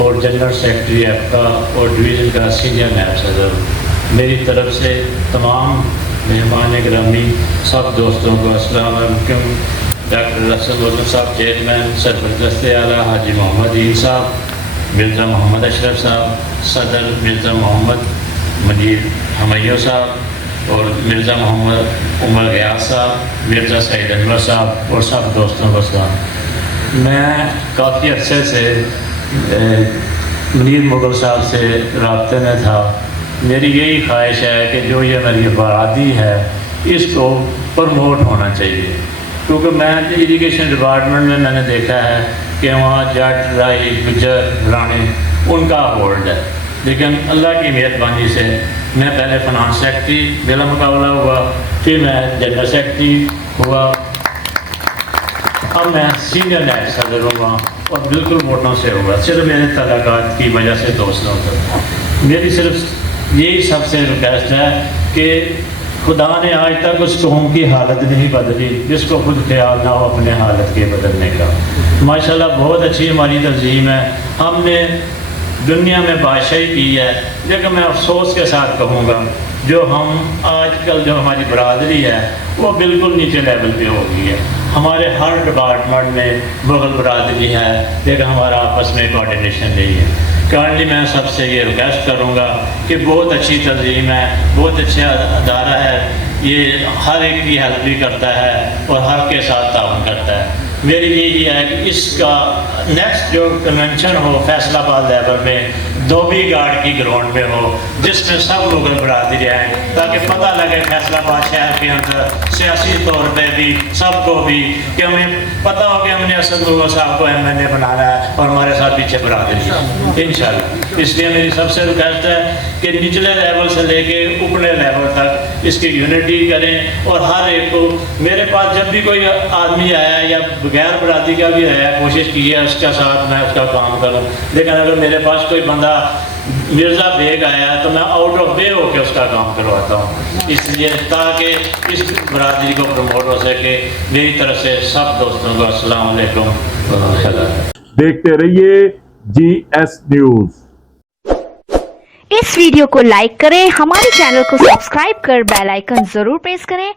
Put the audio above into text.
اور general secretary F کا اور ڈویژن کا سینئر نائب صدر، میری طرف سے تمام مہمان گرامی سب دوستوں کو السلام علیکم۔ ڈاکٹر اسد الدین صاحب چیئرمین، سرپرست اعلیٰ حاجی محمد عین صاحب، مرزا محمد اشرف صاحب، صدر مرزا محمد منیر ہمیوں صاحب اور مرزا محمد عمر غیاث صاحب، مرزا سعید انور صاحب اور سب دوستوں کو سلام۔ میں کافی عرصے سے منیر مغل صاحب سے رابطے میں تھا۔ میری یہی خواہش ہے کہ جو یہ میری برادری ہے اس کو پروموٹ ہونا چاہیے، کیونکہ میں ایجوکیشن ڈپارٹمنٹ میں نے دیکھا ہے کہ وہاں جٹ رائی گجر رانے ان کا ہولڈ ہے، لیکن اللہ کی مہربانی سے میں پہلے فنانس سیکرٹری بلا مقابلہ ہوا، پھر میں جنرل سیکرٹری ہوا، اب میں سینئر نائب صدر ہوا اور بالکل ووٹوں سے ہوا، صرف میرے تعلقات کی وجہ سے دوستوں کو۔ میری صرف یہی سب سے ریکویسٹ ہے کہ خدا نے آج تک اس قوم کی حالت نہیں بدلی جس کو خود خیال نہ ہو اپنے حالت کے بدلنے کا۔ ماشاءاللہ بہت اچھی ہماری تنظیم ہے، ہم نے دنیا میں بادشاہی کی ہے، لیکن میں افسوس کے ساتھ کہوں گا جو ہم آج کل جو ہماری برادری ہے وہ بالکل نیچے لیول پہ ہو گئی ہے۔ ہمارے ہر ڈپارٹمنٹ میں مغل برادری ہے، لیکن ہمارا آپس میں کوآرڈینیشن نہیں ہے۔ کائنڈلی میں سب سے یہ ریکویسٹ کروں گا کہ بہت اچھی تنظیم ہے، بہت اچھا ادارہ ہے، یہ ہر ایک کی ہیلپ بھی کرتا ہے اور ہر کے ساتھ تعاون کرتا ہے۔ میری یہی ہے کہ اس کا نیکسٹ جو کنونشن ہو فیصلہ آباد لیول میں دھوبی گارڈ کی گراؤنڈ میں ہو، جس میں سب لوگ برادری آئیں تاکہ پتہ لگے فیصلہ آباد شہر کے اندر سیاسی طور پہ بھی سب کو بھی کہ ہمیں پتہ ہو کہ ہم نے اسد مغل صاحب کو MLA بنانا ہے اور ہمارے ساتھ پیچھے برادری ہے انشاءاللہ۔ اس لیے میری سب سے ریکویسٹ ہے کہ نچلے لیول سے لے کے اوپرلے لیول تک اس کی یونٹی کریں اور ہر ایک کو، میرے پاس جب بھی کوئی آدمی آیا یا بغیر برادری کا بھی ہے کوشش کی ہے اس کا ساتھ میں اس کا کام کروں، لیکن اگر میرے پاس کوئی بندہ مرزا بیگ آیا تو میں آؤٹ آف وے ہو کے اس کا کام کرواتا ہوں، اس لیے تاکہ اس برادری کو پروموٹ ہو سکے۔ میری طرف سے سب دوستوں کو السلام علیکم ورحمۃ اللہ۔ دیکھتے رہیے GS نیوز۔ اس ویڈیو کو لائک کریں، ہمارے چینل کو سبسکرائب کر بیل آئیکن ضرور پریس کریں